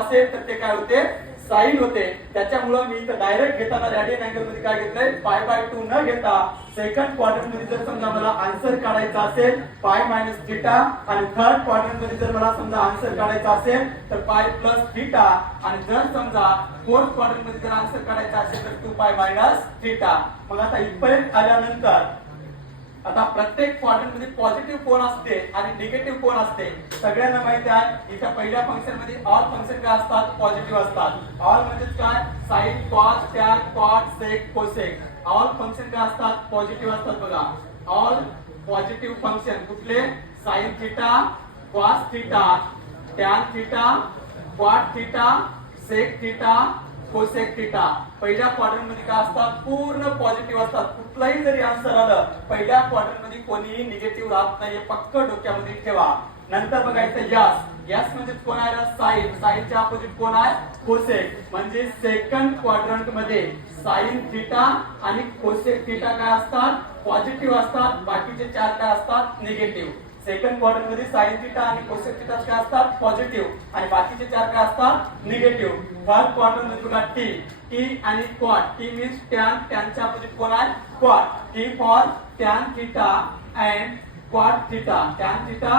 असेल तर ते काय होते साइन होते. त्याच्यामुळे मी इथं डायरेक्ट घेताना रॅडियन अँगल मध्ये काय घेतलंय पाय बाय 2 न घेता सेकंड क्वाड्रंट मध्ये जर समजा मला आन्सर काढायचा असेल पाय मायनस थीटा आणि थर्ड क्वाड्रंट मध्ये जर मला समजा आन्सर काढायचा असेल तर पाय प्लस थीटा आणि जर समजा फोर्थ क्वाड्रंट मध्ये जर आन्सर काढायचा असेल तर 2 पाय मायनस थीटा. मग आता इथपर्यंत आल्यानंतर आता प्रत्येक क्वाड्रंट मध्ये पॉझिटिव्ह कोन असते आणि निगेटिव्ह कोन असते. सगळ्यांना माहिती आहे इथे पहिल्या फंक्शन मध्ये ऑल फंक्शन काय असतात पॉझिटिव्ह असतात. ऑल म्हणजे काय sine cos tan cot sec cosec all function काय असतात पॉझिटिव्ह असतात. बघा ऑल पॉझिटिव्ह फंक्शन कुठले sine theta cos theta tan theta cot theta sec theta cosec theta पहिल्या क्वाड्रंट मध्ये काय असतात पूर्ण पॉझिटिव्ह असतात. कुठलाही जरी आन्सर आलं पहिल्या क्वाड्रंट मध्ये कोणीही निगेटिव्ह राहत नाही पक्क डोक्यामध्ये ठेवा. नंतर बघायचं यस यस म्हणजे कोण आहे साइन साइनच्या अपोजिट कोण आहे कोसेक म्हणजे सेकंड क्वाड्रंट मध्ये साइन थीटा आणि कोसेक थीटा काय असतात पॉझिटिव्ह असतात. बाकीचे चार काय असतात निगेटिव्ह. सेकंड क्वाड्रंट मध्ये साइन थीटा आणि कोसेक थीटा काय असतात पॉझिटिव्ह आणि बाकीचे चार काय असतात निगेटिव्ह. थर्ड क्वाड्रंट मध्ये बघा टी टी आणि क्वाड टी मीन्स टॅन टॅनच्या अपोजिट कोण आहे cot T for tan theta and cot theta tan theta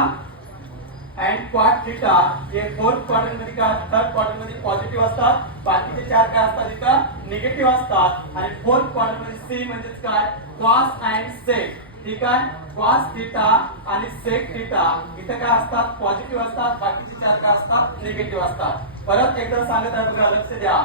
and cot theta हे फोर्थ क्वाड्रंट मध्ये काय थर्ड क्वाड्रंट मध्ये पॉझिटिव्ह असतात. बाकीचे चार काय असतात इथं निगेटिव्ह असतात. आणि फोर्थ क्वाड्रंट मध्ये सी म्हणजे काय कॉस अँड सेक ठीक आहे कॉस थीटा आणि सेक थीटा इथे काय असतात पॉझिटिव्ह असतात. बाकीचे चार काय असतात निगेटिव्ह असतात. परत एकदा सांगत आहे बघा लक्ष द्या.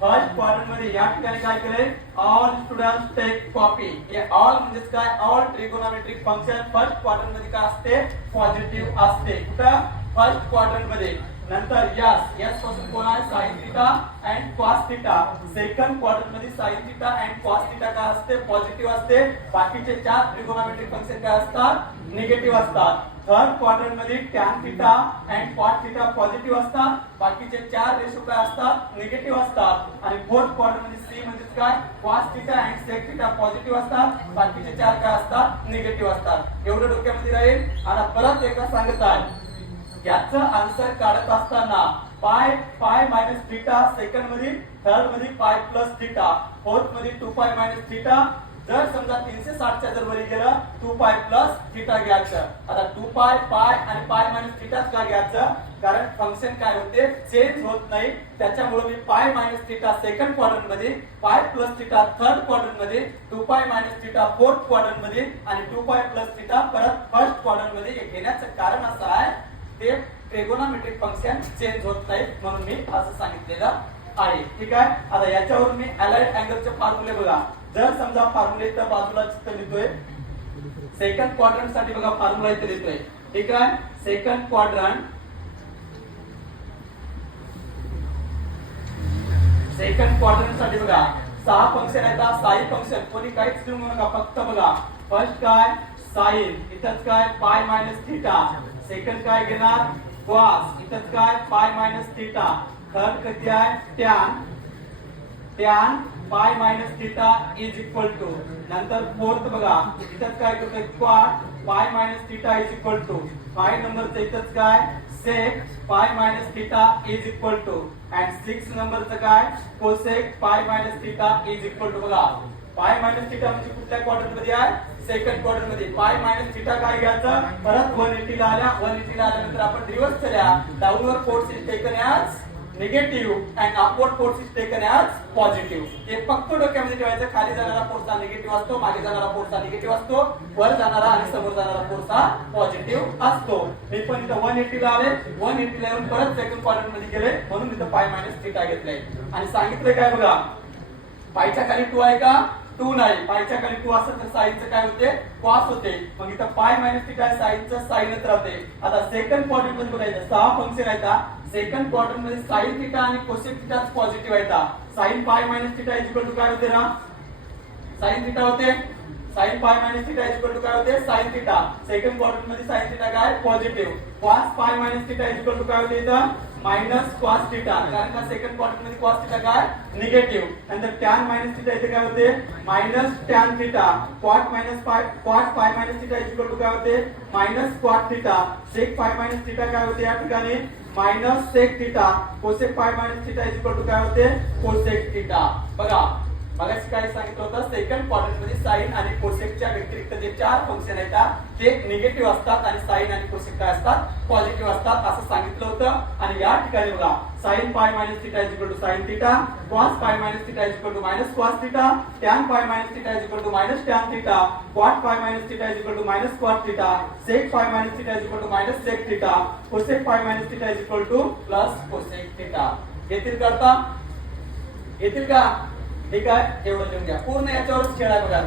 फर्स्ट क्वाड्रंट मध्ये या ठिकाणी काय केलंय ऑल स्टुडंट्स टेक कॉपी हे ऑल म्हणजे काय all trigonometric function first quadrant मध्ये काय असते पॉझिटिव्ह असते. कुठं फर्स्ट क्वाड्रंट मध्ये. नंतर यस यस पासून कोण आहे sine theta and cos theta second quadrant मध्ये sine theta and cos theta काय असते पॉझिटिव्ह असते. बाकीचे चार ट्रिगोनोमेट्रिक फंक्शन काय असतात निगेटिव्ह असतात. थर्ड क्वाड्रंट मध्ये tan theta and cot theta positive असतात. बाकीचे चार रेशो काय असतात निगेटिव्ह असतात. आणि फोर्थ क्वाड्रंट मध्ये सी म्हणजे काय cos theta and sec theta positive असतात. बाकीचे चार काय असतात निगेटिव्ह असतात. एवढं डोक्यामध्ये राहील. आणि परत एकदा सांगत आहे याचं आन्सर काढत असताना पाय पाय मायनस थीटा सेकंड मध्ये थर्ड मध्ये पाय प्लस थीटा फोर्थ मध्ये 2 पाय मायनस थीटा जर समजा 360 च्या जर वरी गेलं 2 पाय प्लस थीटा घ्यायचं. आता 2 पाय पाय आणि पाय मायनस थीटाच का घ्यायचं कारण फंक्शन काय होते चेंज होत नाही. त्याच्यामुळे मी पाय मायनस थीटा सेकंड क्वाड्रंट मध्ये पाय प्लस थीटा थर्ड क्वाड्रंट मध्ये 2 पाय मायनस थीटा फोर्थ क्वाड्रंट मध्ये आणि 2 पाय प्लस थीटा परत फर्स्ट क्वाड्रंट मध्ये घेण्याचं कारण असं आहे ते ट्रिगोनोमेट्रिक फंक्शन चेंज होत नाही म्हणून मी असं सांगितलेलं आहे. ठीक आहे. आता याच्यावरून मी अलाइड अँगलचे फॉर्म्युले बघा. जर समजा फॉर्म्युले तर बाजूला चित्र लिहितोय सेकंड क्वाड्रंट साठी बघा फॉर्म्युला इथे लिहितोय. ठीक आहे. सेकंड क्वाड्रंट साठी बघा 6 फंक्शन आहेत. 6 फंक्शन कोणी काहीच लिहू नका फक्त बघा फर्स्ट काय साइन इथंच काय पाय मायनस थीटा सेकंड काय घेणार कॉस इथंच काय पाय मायनस थीटा थर्ड किती आहे tan tan pi minus theta is equal to नंतर फोर्थ बघा इथंच काय करतोय cot pi minus theta is equal to 5 नंबरचं इथंच काय sec pi minus theta is equal to and 6 नंबरचं काय cosec pi minus theta is equal to. बघा पाय मायनस थीटा म्हणजे कुठल्या क्वाड्रंट मध्ये आहे सेकंड क्वाड्रंट मध्ये. पाय मायनस थीटा काय घ्यायचं परत 180 ला आल्या 180 ला आल्यानंतर आपण रिव्हर्स केल्या downward force is taken as negative and upward force is taken as positive. हे फक्त डोक्यामध्ये ठेवायचं. खाली जाणारा फोर्स हा निगेटिव्ह असतो मागे जाणारा फोर्स हा निगेटिव्ह असतो वर जाणारा आणि समोर जाणारा फोर्स हा पॉझिटिव्ह असतो. मी पण इथं 180 ला आले 180 ला येऊन परत सेकंड क्वाड्रंट मध्ये गेले म्हणून इथं पाय मायनस थीटा घेतलंय. आणि सांगितलं काय बघा पायच्या खाली 2 आहे का 2 नाही. पायच्या खाली 2 असेल तर साइनचं काय होते कॉस होते. मग इथं पाय मायनस थीटा साइनचं साइनच राहते. आता सेकंड क्वाड्रंट मध्ये बघायचं 6 फंक्शन आहेत. सेकंड क्वाड्रंट मध्ये साइन थीटा आणि कोसेक थीटा पॉझिटिव्ह आहेत. Sine pi minus theta is equal to काय होते ना साइन थीटा होते. Sine pi minus theta is equal to काय होते साइन थीटा. सेकंड क्वाड्रंट मध्ये साइन थीटा काय positive. Cos pi minus theta is equal to काय होते इथं मायनस कॉस थीटा कारण का सेकंड क्वाड्रंट मध्ये कॉस थीटा काय निगेटिव्ह. नंतर टॅन मायनस थीटा इथे काय होते minus tan theta. Cot minus pi cot pi minus theta is equal to काय होते मायनस कॉट थीटा. सेक पाय मायनस थीटा काय होते या ठिकाणी minus sec theta cosec pi minus theta is equal to काय होते कोसेक थिटा. बघा मगाशी काय सांगितलं होतं सेकंड क्वाड्रंट मध्ये साइन आणि कोसेकच्या व्यतिरिक्त जे चार फंक्शन आहेत ते निगेटिव्ह असतात आणि साइन आणि कोसेक काय असतात पॉझिटिव्ह असतात असं सांगितलं होतं. आणि या ठिकाणी बघा sine pi minus theta is equal to sine theta, cos pi minus theta is equal to minus cos theta, tan pi minus theta is equal to minus tan theta, cot pi minus theta is equal to minus cot theta, sec pi minus theta is equal to minus sec theta, cosec pi minus theta is equal to plus cosec theta. येतील करता येतील का? ठीक आहे एवढं लिहून घ्या. पूर्ण याच्यावरच खेळ आहे बघा.